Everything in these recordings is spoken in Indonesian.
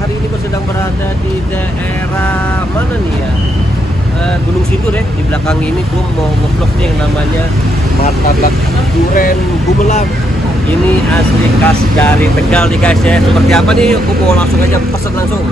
Hari ini gue sedang berada di daerah mana nih ya, Gunung Sindur ya. Di belakang ini gue mau nge-vlog nih yang namanya martabak duren Gumelar. Ini asli khas dari Tegal nih guys ya. Seperti apa nih, gue mau langsung aja pesan langsung.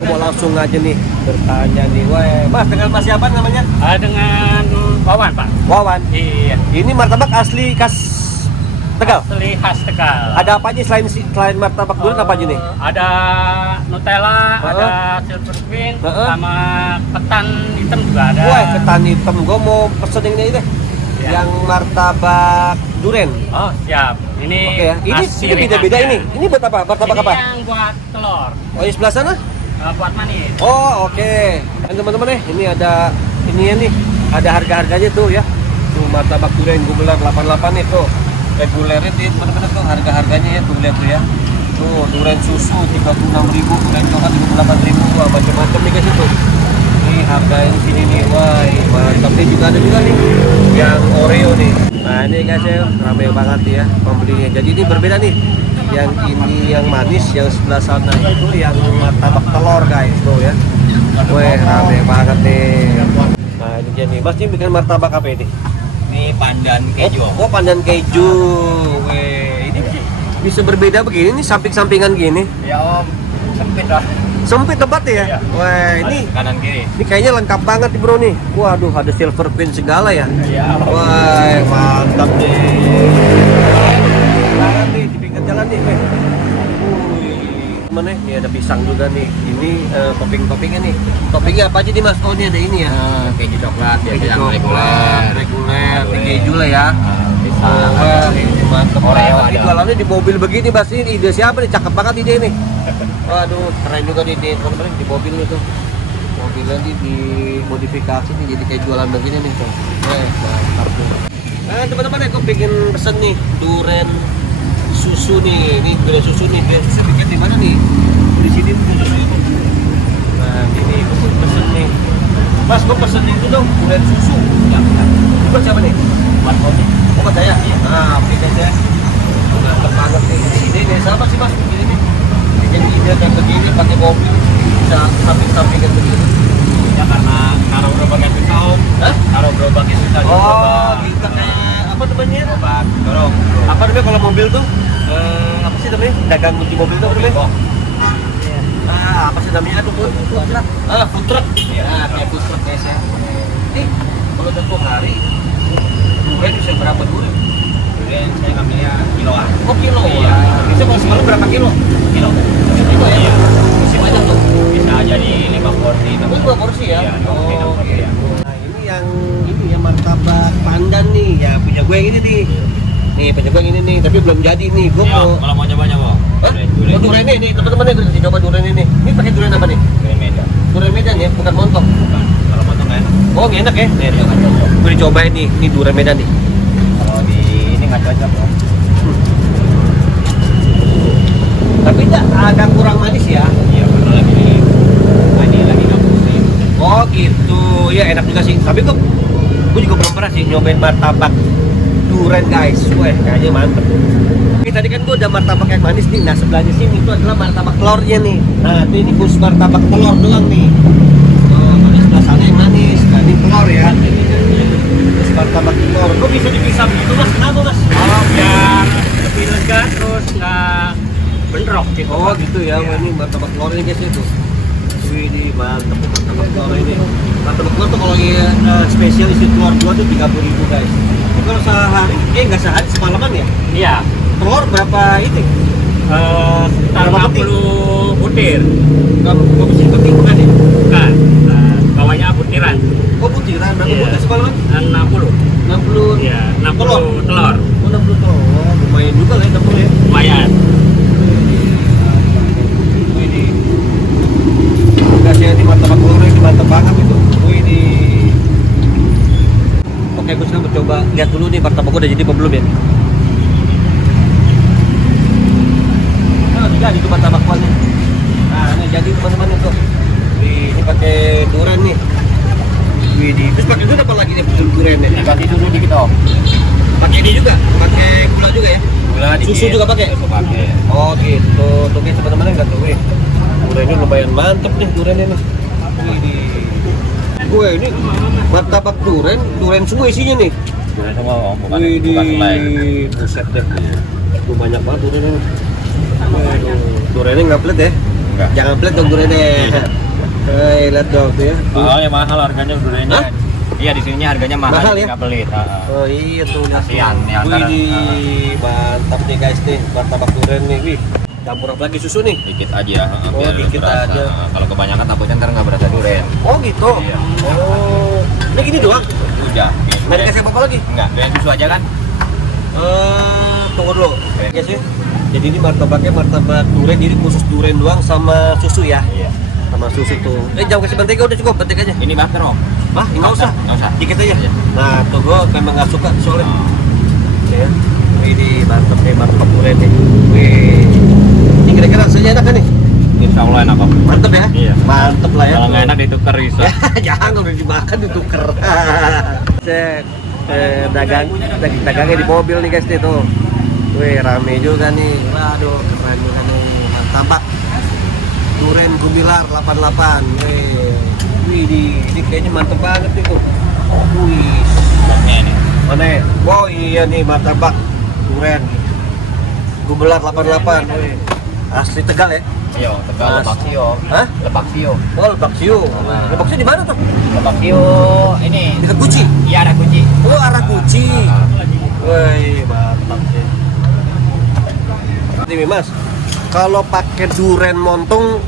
Mau langsung aja nih bertanya nih, wah mas, dengan mas siapa namanya? Dengan Wawan Pak. Wawan. Iya. Ini martabak asli khas Tegal. Asli khas Tegal. Ada apa aja selain martabak duren apa aja nih? Ada Nutella, ada silver queen, sama ketan hitam juga ada. Wah, ketan hitam. Gue mau pesen yang ini deh. Ya. Yang martabak duren. Oh siap. Ini Oke ya. Ini beda-beda ini. Ini buat apa? Martabak ini apa? yang buat telur. Oh, di sebelah sana? Buat manis. Oh, oke. Dan teman-teman ini ada ininya nih. Ada harga-harganya tuh ya. Tuh martabak duren Gumelar 88 itu. Reguler itu teman-teman tuh harga-harganya ya, tuh lihat tuh ya. Tuh duren susu 36.000, duren coklat 28.000, wah macam-macam nih guys itu. Ini harga yang sini nih, wah mantap nih. Juga ada juga nih yang Oreo nih. Nah ini guys ya, ramai banget ya pembelinya. Jadi ini berbeda nih. Yang ini yang manis, yang sebelah sana itu yang martabak telur guys tuh ya. Wah ramai banget nih. Nah ini dia nih, Mas ini bikin martabak apa ini? Ini pandan keju. Oh, pandan keju. Weh, ini bisa berbeda begini nih, samping-sampingan gini. Ya Om, sempit lah. Sempit tempat ya? Iya. Wah, ini Kanan kiri. kayaknya lengkap banget nih bro nih. Waduh, ada silver queen segala ya. Iya. Wah, mantap nih. Banget nih di pinggir jalan nih. Weh. Mana nih ada pisang juga nih. Ini topping-toppingnya nih. Toppingnya apa aja nih Mas? Oh, ini ada ini ya. Keju coklat, Keju yang coklat, reguler, keju lah ya. Pisang, Wah, ini mantep Oreo banget. Ini ada. jualannya di mobil begini, Mas. Ini ide siapa nih? Cakep banget ide nih. Waduh, keren juga nih teman-teman di mobil nih tuh. Mobilnya nih dimodifikasi nih jadi kayak jualan begini nih tuh. Mantap tuh. Nah, teman-teman aku bikin pesen nih duren susu nih. Ini duren susu nih. Duren susu bikin di mana nih? Di sini bikin susu itu. Nah, ini aku pesen nih. Mas, gue pesen itu dong, duren susu. Ya, buat siapa nih? buat kopi. Oh, buat saya? Nah, oke guys ya. Mantap banget nih. Ini nih sama sih Mas, begini nih. Bikin ide kayak begini, pakai mobil. Bisa samping-sampingan begini. Ya karena taruh gerobaknya bisa Om. Hah? Taruh gerobaknya bisa di Oh, gerobak. kita kayak apa namanya? Gerobak dorong. Apa namanya kalau mobil tuh? Apa sih namanya? Dagang kunci mobil tuh apa namanya? Box. Apa sih namanya tuh? Food truck. Food truck. Nah, kayak food truck guys ya. Ini kalau satu hari durian bisa berapa durian? Durian saya ngambilnya kiloan. Oh, kilo Iya. ya. Bisa kalau semalam berapa kilo? Kilo. Kilo ya? Iya. Masih banyak tuh. Bisa jadi 5 porsi. Oh, 2 porsi ya? Iya, 2 porsi, 6 porsi ya. Nah, ini yang martabak pandan nih. Ya, punya gue yang ini nih. Nih, punya gue yang ini nih, tapi belum jadi nih. Gue Iya, mau kalau mau coba-coba. Hah? Oh, durian nih, teman-teman nih, coba durian ini. Ini pakai durian apa nih? Durian Medan. Durian Medan ya, bukan montok. Bukan. Kalau potong nggak enak. Oh, nggak enak ya? Nih, gue dicobain nih, ini durian Medan nih. Kalau di ini nggak cocok Om. Tapi agak kurang manis ya. Iya, bener lagi nih. Ini lagi nggak musim. Oh gitu, ya enak juga sih. Tapi gue juga belum pernah sih nyobain martabak duren guys. Wah, kayaknya mantep. Oke, tadi kan gue udah martabak yang manis nih. Nah, sebelahnya sini itu adalah martabak telurnya nih. Nah, ini khusus martabak telur doang nih. Tuh, ada sebelah sana yang manis. Nah, ini telur ya. Terus martabak telur. Kok bisa dipisah begitu Mas? Kenapa Mas? Oh, biar lebih lega terus nggak bentrok gitu. Oh gitu ya, Iya. wah, ini martabak telur ini guys itu. Wih, ini mantap martabak telur ini. Martabak telur tuh kalau spesial isi telur 2 tuh 30.000 guys. Ini kalau sehari, nggak sehari, semalaman ya? Iya. Telur berapa ini? Sekitar Berapa peti? 60 butir. Kamu mesti penting bukan ya? Bukan. gas dulu nih, martabak udah jadi apa belum ya? Nah, jadi itu martabak gua nih. Nah, ini jadi teman-teman itu. Wih, ini pakai durian nih. Wih, terus pakai durian apa lagi nih durian nih? Ganti dulu dikit om. Pakai ini juga, pakai gula juga ya? Gula dikit. Susu juga pakai? Susu pakai. Oh gitu, tuh guys teman-teman enggak tuh wih. Duriannya lumayan mantep nih duriannya nih. Wih, gue ini martabak durian semua isinya nih. Durian semua om, bukan Wih, selai. buset deh. Tuh banyak banget duriannya nih. Aduh, duriannya nggak pelit ya? Enggak. Jangan pelit dong duriannya. Hei, lihat dong tuh ya. Soalnya mahal harganya duriannya. Hah? Iya di sininya harganya mahal, Mahal ya? nggak pelit. Oh iya tuh lihat. Kasihan nih antara- Wih, mantap nih guys nih martabak durian nih. Wih, campur apa lagi susu nih? Dikit aja. Oh, biar dikit berasa. aja. Kalau kebanyakan takutnya ntar nggak berasa durian. Oh gitu. Iya. Oh, ini gini doang. Udah. Nggak dikasih apa-apa lagi? Enggak, biar susu aja kan? Tunggu dulu. Guys ya. Jadi ini martabaknya martabak durian, jadi khusus durian doang sama susu ya. Iya. Sama susu tuh. Jangan kasih mentega, udah cukup mentega aja. Ini butter om. Wah, nggak usah. Nggak usah. Dikit aja. Iya. Nah, tuh gua memang nggak suka soalnya. Ya. Ini mantap nih martabak durian nih. Wih. Ini kira-kira rasanya enak kan nih? Insya Allah enak om. Mantep ya? Iya. Mantep lah ya. Kalau nggak enak ditukar bisa. Jangan udah dimakan dituker. Cek dagangnya di mobil nih guys nih tuh. Wih, rame juga nih. Waduh, keren juga nih. Martabak durian Gumilar 88. Wih, ini kayaknya mantep banget nih tuh. Wih, Boknya ini. mana ya? Oh iya nih martabak durian Gumilar 88. Wih, asli Tegal ya? Iya, Tegal Mas. Lebak Sio. Hah? Lebak Sio. Oh, Lebak Siu. Lebak Siu di mana tuh? Lebak Sio ini. Dekat Guci. Iya ada kunci. Oh, arah Guci. Wih, mantap sih. Ini Mas, kalau pakai durian montong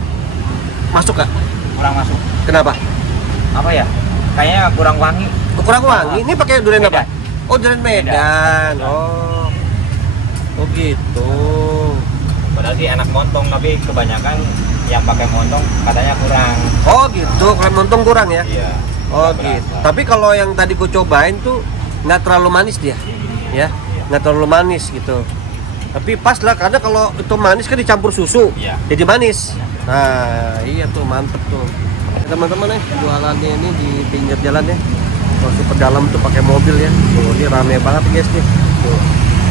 masuk gak? Kurang masuk. Kenapa? Apa ya? Kayaknya kurang wangi. Kurang wangi. Ini pakai durian apa? Medan. Oh, durian Medan. Oh. Oh gitu. Padahal sih enak montong, tapi kebanyakan yang pakai montong katanya kurang. Oh gitu, durian montong kurang ya? Iya. Oh Nggak gitu. berasa. Tapi kalau yang tadi ku cobain tuh nggak terlalu manis dia, ya, nggak terlalu manis gitu. Tapi pas lah, karena kalau itu manis kan dicampur susu, Iya. jadi manis. Nah, iya tuh mantep tuh. Teman-teman jualannya ini di pinggir jalan ya. Masuk ke dalam tuh pakai mobil ya. Tuh, ini rame banget guys nih. Tuh,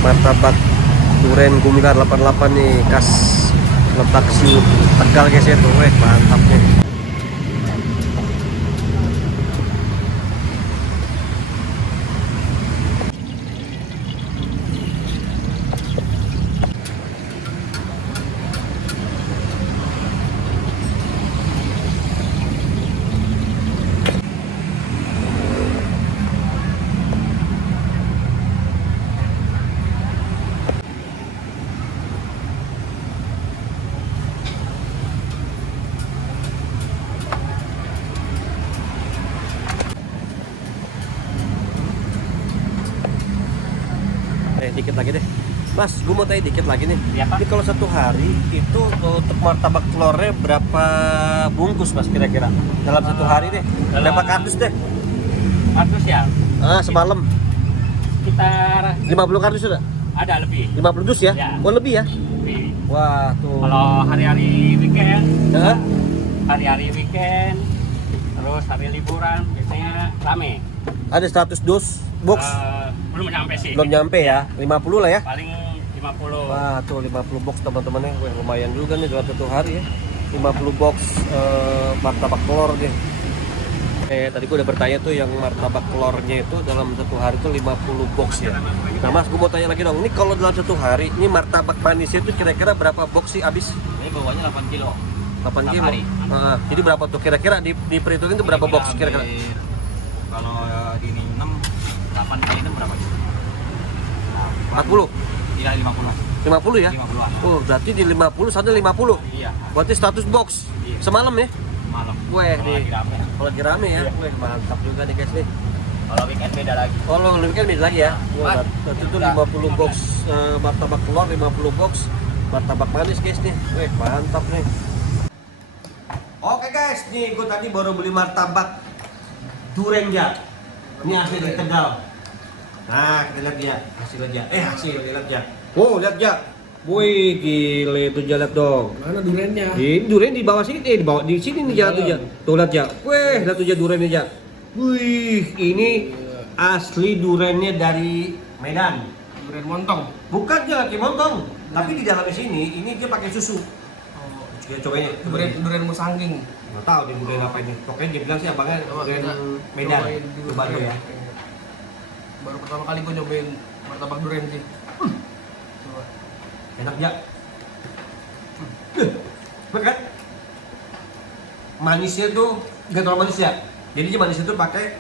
martabak durian Gumilar 88 nih, khas Lebak Siu Tegal guys ya tuh. Weh, mantap nih. Dikit lagi deh Mas, gue mau tanya dikit lagi nih. Iya, Pak. Ini kalau satu hari itu untuk martabak telurnya berapa bungkus Mas kira-kira? Dalam satu hari deh, berapa kardus deh? Bagus ya. Semalam Sekitar 50 kardus sudah? ada lebih. 50 dus ya? Ya. Oh lebih ya? Lebih. Wah tuh. Kalau hari-hari weekend, Hah? hari-hari weekend, terus hari liburan biasanya rame. Ada 100 dus box? Belum nyampe sih. Belum nyampe ya? 50 lah ya? Paling 50. Wah tuh 50 box teman-teman ya. Wah, lumayan juga nih dalam satu hari ya. 50 box martabak telur nih. Tadi gue udah bertanya tuh yang martabak telurnya itu dalam satu hari tuh 50 box ya. Nah Mas, gue mau tanya lagi dong. Ini kalau dalam satu hari, ini martabak manisnya itu kira-kira berapa box sih habis? Ini bawahnya 8 kilo. 8 Setiap kilo. hari. Jadi berapa tuh kira-kira diperhitungin tuh berapa Ini box kita kira-kira? ambil, kalau di ini 6, 8 kali 6 berapa? 40? Iya 50. 50 ya? 50-an. Oh, berarti di 50 sana 50. Iya, Berarti 100 box. Iya. Semalam ya? malam. Weh, Kalau nih. lagi rame. Kalau lagi rame ya. Iya. Weh, mantap juga nih guys nih. Kalau weekend beda lagi. Oh, lo weekend beda lagi ya? Wah, Mas, berarti itu udah. 50 box martabak telur, 50 box martabak manis guys nih. Weh, mantap nih. Oke guys, nih gue tadi baru beli martabak Durenja. Ini asli dari Tegal. Nah, kita lihat ya hasil aja. Hasil lihat ya. Oh, lihat ya. Wih, gile tuh lihat dong. Mana duriannya? Ini durian di bawah sini, di bawah di sini nih jatuh ya. Tuh lihat ya. Wih, lihat tuh ya duriannya ya. Wih, ini asli duriannya dari Medan. Durian montong. Bukan ya, kayak montong. Tapi di dalamnya sini, ini dia pakai susu. Kita cobain ya. Durian musangking. Nggak tahu dia durian apa ini. Pokoknya dia bilang sih abangnya durian Medan. Coba dulu ya. Baru pertama kali gue nyobain martabak durian sih. Coba. Enak ya. Kan? Manisnya tuh nggak terlalu manis ya. Jadi dia manisnya tuh pakai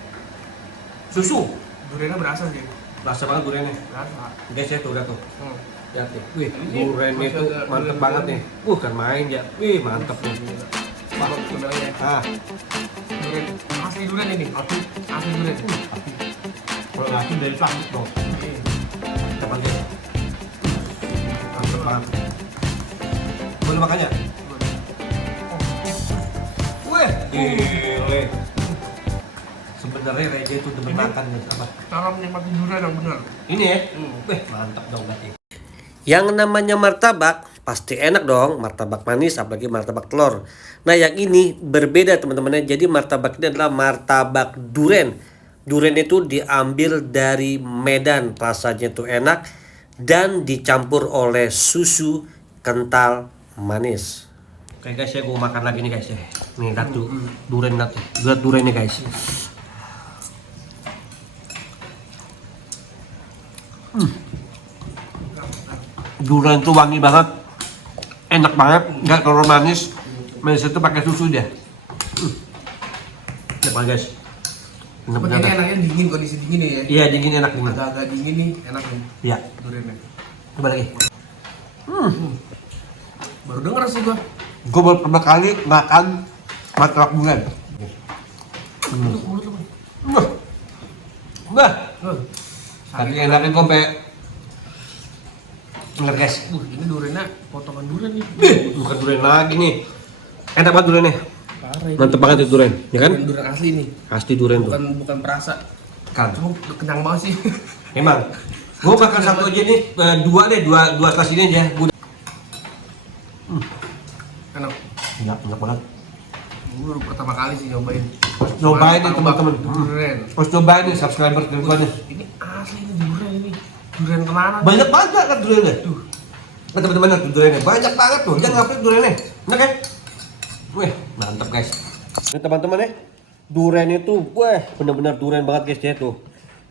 susu. Duriannya berasa sih. Berasa banget duriannya. Berasa. Guys ya tuh lihat tuh. Lihat nih. Wih, Ini duriannya masih tuh ada mantep durian banget durian. nih. Kan main ya. Wih, mantep nih. Wah, sebenarnya Ah, durian asli durian ini. Asli durian. kalau lagi dari plastik dong. Coba lihat. Mantep banget. Boleh makannya? Wih, gile. Sebenarnya Reja itu demen makan apa? Cara menikmati durian yang benar. Ini ya? Wih, mantap dong berarti. Yang namanya martabak pasti enak dong, martabak manis apalagi martabak telur. Nah, yang ini berbeda teman-teman. Jadi martabak ini adalah martabak duren. Duren itu diambil dari Medan, rasanya itu enak dan dicampur oleh susu kental manis. Oke guys ya, gue makan lagi nih guys ya. Nih datu duren datu. Lihat duren nih guys. Durian tuh wangi banget, enak banget, nggak terlalu manis. Manis itu pakai susu dia. Coba guys. Benar-benar enaknya dingin, kondisi dingin ya. Iya dingin enak dingin. Agak-agak dingin nih, enak nih Iya. duriannya. Coba lagi. Baru denger sih gua. Gue baru pertama kali makan martabak duren. Mulut lu. Wah, tapi enaknya gue sampai ngeler guys. Ini duriannya potongan durian nih. Bukan durian lagi nih. Enak banget duriannya. Parah ini. Mantep banget itu durian, ya kan? Durian asli nih. Asli durian tuh. Bukan perasa. Kan. Cuma kenyang banget sih. Emang. Gue makan satu aja nih, dua tas ini aja. Enak. Enak banget. Gue baru pertama kali sih nyobain. Cobain nih teman-teman. Durian. Harus cobain nih subscriber dari gua nih. Ini asli nih durian ini. Durian kemana? Banyak banget kan duriannya. Tuh. Nah, teman-teman lihat tuh duriannya. Banyak banget tuh. Jangan ngapret duriannya. Enak kan? Wih, mantap guys. Ini teman-teman ya. Duriannya tuh, wah, bener-bener durian banget guys ya tuh.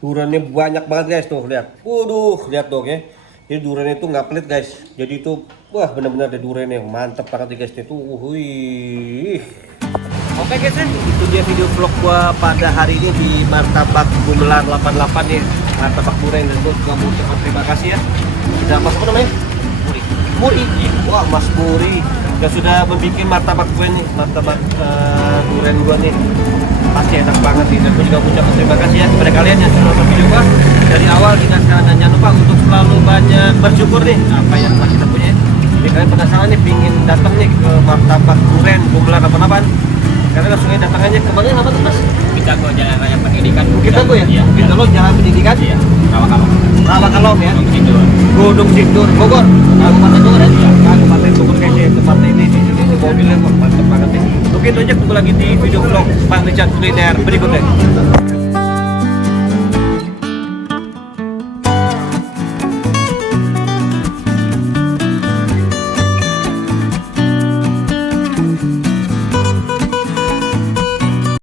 Duriannya banyak banget guys tuh, lihat. Waduh, lihat tuh ya. Ini duriannya tuh nggak pelit guys. Jadi itu, wah, bener-bener ada duriannya. Mantap banget guys itu. Wih. Oke guys ya, itu dia video vlog gua pada hari ini di Martabak Gumelar 88 nih. Martabak durian, dan gua juga mau ucapkan terima kasih ya. Kita apa namanya? Muri. Wah, Mas Muri yang sudah membuat martabak gue nih, martabak durian gua nih. Pasti enak banget nih, dan gue juga ucapkan terima kasih ya kepada kalian yang sudah nonton video gua dari awal hingga sekarang, dan jangan lupa untuk selalu banyak bersyukur nih apa yang telah kita punya. Jadi kalian penasaran nih, pingin datang nih ke Martabak Durian Gumelar 88, karena langsung aja datang aja ke mana nama tuh Mas? Kita kok Jalan Raya Pendidikan. Kita gue ya? Iya. Kita lo Jalan Pendidikan? Iya. Rawakalong. Rawakalong ya? Tidur. Gunung Sindur, Bogor. Kabupaten Bogor ya? Kabupaten Bogor guys ya, tempat ini di sini mobilnya mantap banget nih. Oke, itu aja, ketemu lagi di video vlog Bang Richard Kuliner berikutnya.